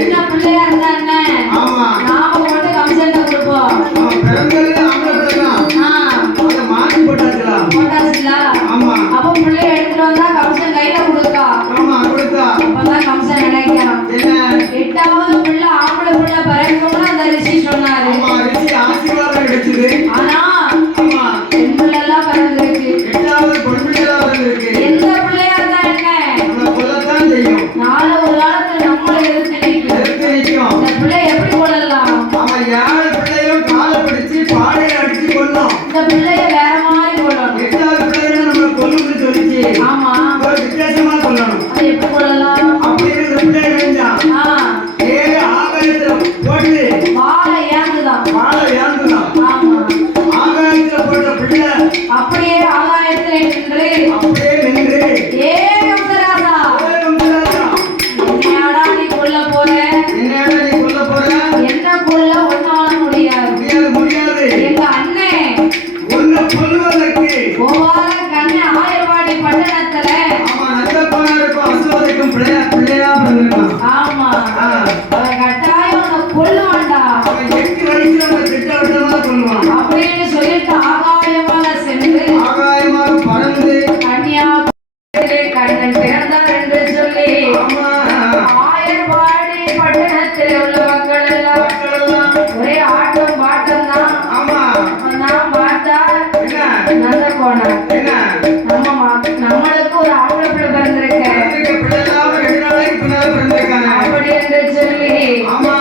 என்ன பிள்ளையா இருந்தா என்ன? ஆமா நாம போட்டு கமிஷன் கொடுப்போம். பிறந்தது ஆம்பளை பிள்ளைதான். அதை மாற்றி போட்டாச்சுல. ஆமா அப்ப பிள்ளைய எடுத்துட்டு வந்தா கமிஷன் கையில கொடுக்கா. ஆமா கொடுத்தா அப்பதான் கமிஷன் நினைக்கலாம். என்ன 8வது பிள்ளை ஆம்பளை பிள்ளை பிறக்கணும்னு அந்த ரிஷி சொன்னாரு. ஆமா ரிஷி ஆசீர்வாதம் கிடைச்சது. ஆனா ஆமா பெண் பிள்ளை எல்லாம் பிறந்திருக்கு. 8வது பொன் பிள்ளைதான் பிறந்திருக்கு. எந்த பிள்ளையா இருந்தா என்ன? நம்ம கொல்லத்தான் செய்யும். நாளை ஒரு காலத்துல நம்மளை எதிர்த்து நிற்கும். இந்த பிள்ளை எப்படி கொள்ளலாம்? அவன் 7 பிள்ளையும் காலை பிடிச்சு பாடையை அடிச்சு கொல்லும். இந்த பிள்ளைய வேற மாதிரி கொள்ளணும். 8வது பிள்ளைய நம்ம கொல்லுன்னு சொல்லிச்சு. ஆமா ஒரு வித்தியாசமா கொல்லணும். அது எப்படி கொள்ளலாம்? அப்படின்னு இந்த பிள்ளை வேண்டாம். ஆகாயத்துல போட்டு வாழை ஏந்துதான். ஆமா ஆகாயத்துல போட்ட பிள்ளை அப்படியே ஆகாயத்திலே நின்று அப்படியே நின்று ஏ கம்சராஜா என்னடா நீ கொல்ல போற? என்ன கொல்ல ஒன்னால முடியாது. எங்க அண்ணே ஒன்னு கொல்லுவதற்கு கோபால கண்ணே ஆயர்வாடி பட்டணத்துல பிள்ளையா பிறந்திருக்கான். ஆமா அவன் கட்டாயம் உன்னை கொல்லுவான்டா. அவன் 8 வயசுல அவன் திட்டவட்டமா கொல்லுவான். அப்படின்னு சொல்லிட்டு ஆகாயமாக சென்று ஆகாயமாக பறந்து கன்னியாகுமரியிலே கண்ணன் பிறந்தார் என்று சொல்லி ஆமா ஆயர்வாடி பட்டணத்தில் உள்ள மக்கள் எல்லாம் ஒரே ஆட்டம் பாட்டம் தான். ஆமா நான் பார்த்தா என்ன நல்ல கோணம். என்ன நம்மளுக்கு ஒரு ஆம்பளை பிள்ளை பிறந்திருக்க பிள்ளைலாம் 2 நாளைக்கு பின்னால பிறந்திருக்காங்க. அப்படி என்று சொல்லி ஆமா